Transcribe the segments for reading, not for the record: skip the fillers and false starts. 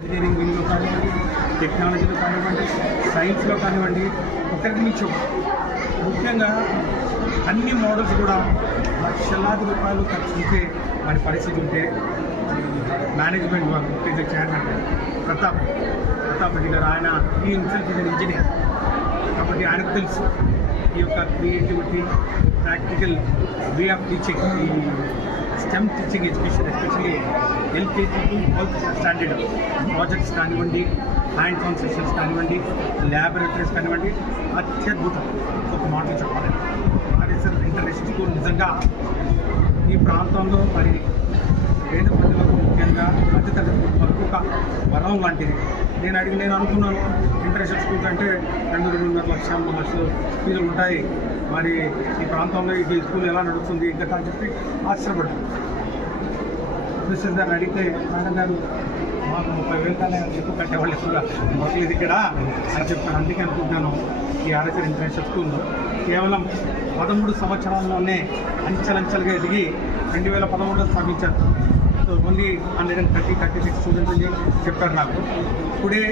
Engineering వింగ్లో కానివ్వండి, టెక్నాలజీలో కానివ్వండి, సైన్స్లో కానివ్వండి, ఒకరికి నుంచి ముఖ్యంగా అన్ని మోడల్స్ కూడా లక్షలాది రూపాయలు ఖర్చు ఉంటే మరి పరిస్థితి ఉంటే మేనేజ్మెంట్ వాళ్ళు చైర్మన్ ప్రతాప్ రెడ్డి గారు, ఆయన ఈ ఇంజనీర్ కాబట్టి ఆయనకు తెలుసు ఈ యొక్క creativity, practical way of teaching, ఈ stem teaching education especially LKG to 12th standard projects కానివ్వండి, హ్యాండ్స్ ఆన్ సెషన్స్ కానివ్వండి, ల్యాబొరేటరీస్ కానివ్వండి, అత్యద్భుతం. ఒక మాటలు చెప్పాలి, ఆర్ఎస్ఎల్ ఇంటర్నేషనల్ స్కూల్ నిజంగా ఈ ప్రాంతంలో మరి పేద ప్రజలకు ముఖ్యంగా మధ్యతరగతి వరకు ఒక వరం లాంటిది. నేను అనుకున్నాను ఇంటర్నేషనల్ స్కూల్స్ అంటే 2-2.5 లక్షలు 3 లక్షలు ఫీజులు ఉంటాయి, మరి ఈ ప్రాంతంలో ఈ స్కూల్ ఎలా నడుస్తుంది ఇంకా అని చెప్పి ఆశ్చర్యపడ్డాను. మిస్సెస్ గారిని అడిగితే మేడం గారు మాకు 30,000 కానీ ఎక్కువ కట్టేవాళ్ళు ఎక్కువగా మొదలేదు ఇక్కడ అని చెప్పాను. అందుకే అనుకుంటున్నాను ఈ ఆర్ఎస్ఎల్ ఇంటర్నేషనల్ స్కూల్లో కేవలం 13 సంవత్సరాల్లోనే అంచెలంచెలుగా ఎదిగి 2013లో స్థాపించారు. సో ఓన్లీ 136 స్టూడెంట్స్ అని చెప్పారు నాకు. టుడే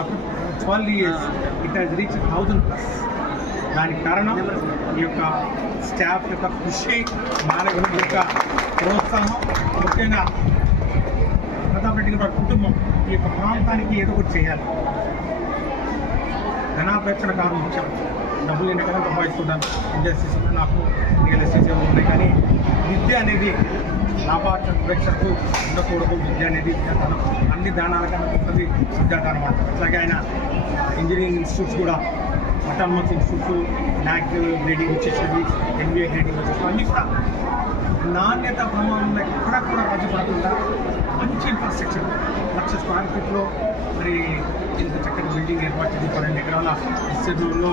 అప్పుడు 12 years ఇట్ హాజ్ రీచ్ 1000+. దానికి కారణం ఈ యొక్క స్టాఫ్ యొక్క కృషి, మానవుల యొక్క ప్రోత్సాహం, ముఖ్యంగా ప్రతాప్ రెడ్డి గారి కుటుంబం ఈ యొక్క ప్రాంతానికి ఏదో ఒకటి చేయాలి. ధనాపేక్షణ కారణం ముఖ్యం, డబ్బులు నేను ఎక్కడ సంపాదించుకుంటాను, ఇండస్ట్రీస్ నాకు రియల్ ఎస్టేట్ ఉన్నాయి, కానీ విద్య అనేది లాభాపేక్షకు ఉండకూడదు. విద్య అనేది విద్యాదానం, అన్ని దానాల కన్నా గొప్పది విద్యాదానం అంటారు. అట్లాగే ఆయన ఇంజనీరింగ్ ఇన్స్టిట్యూట్స్ కూడా అటానమస్ ఇన్స్టిట్యూట్స్, NAAC గ్రేడింగ్ వచ్చేసేది, MBA గ్రేడింగ్ వచ్చేసి అన్నీ కూడా నాణ్యత ప్రమాణంలో ఎక్కడ కూడా ఖర్చుపడకుండా మంచి ఇన్ఫ్రాస్ట్రక్చర్ 1,00,000 స్క్వేర్ ఫీట్లో మరి ఇంత చక్కటి బిల్డింగ్ ఏర్పాటు చేసి 12 ఎకరాల విస్తీర్ణంలో